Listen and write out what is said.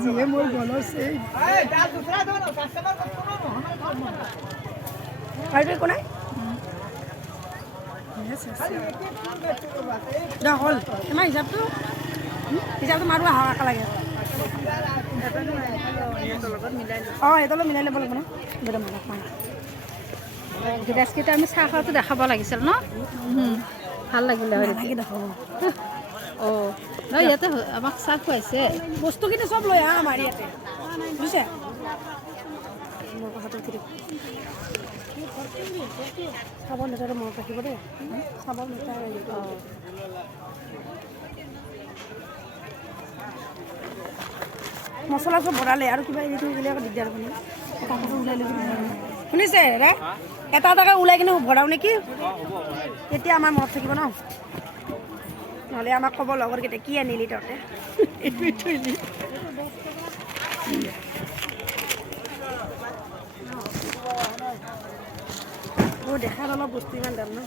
যিয়ে মোৰ গলছে আৰু একো নাই হ'ল তোমাৰ হিচাপটো মাৰো হাহাকাৰ লাগে অঁ সিহঁতৰ মিলাই ল'ব লাগিব ন গোটেই মানুহ গিলাচকেইটা আমি চাহ খোৱাটো দেখাব লাগিছিল ন ভাল লাগিলে হয় অঁ নহয় ইয়াতে আমাক চাহ খুৱাইছে বস্তুখিনি চব লৈ আহা আমাৰ ইয়াতে বুজিছে মোৰ কথাটো চাবৰ নেতাটো মনত ৰাখিব দেই চাবৰ নেতা মছলা চব বনালে আৰু কিবা এৰি থৈ গ'লে আকৌ দিগদাৰ হ'ব ওলাই লৈ শুনিছে দাদা এটা এটাকৈ ওলাই কিনে ভৰাওঁ নেকি তেতিয়া আমাৰ মনত থাকিব ন নহ'লে আমাক ক'ব লগৰকেইটা কি আনিলি তহঁতে এইটো থৈলি দেখাত অলপ বস্তু ইমান দাম ন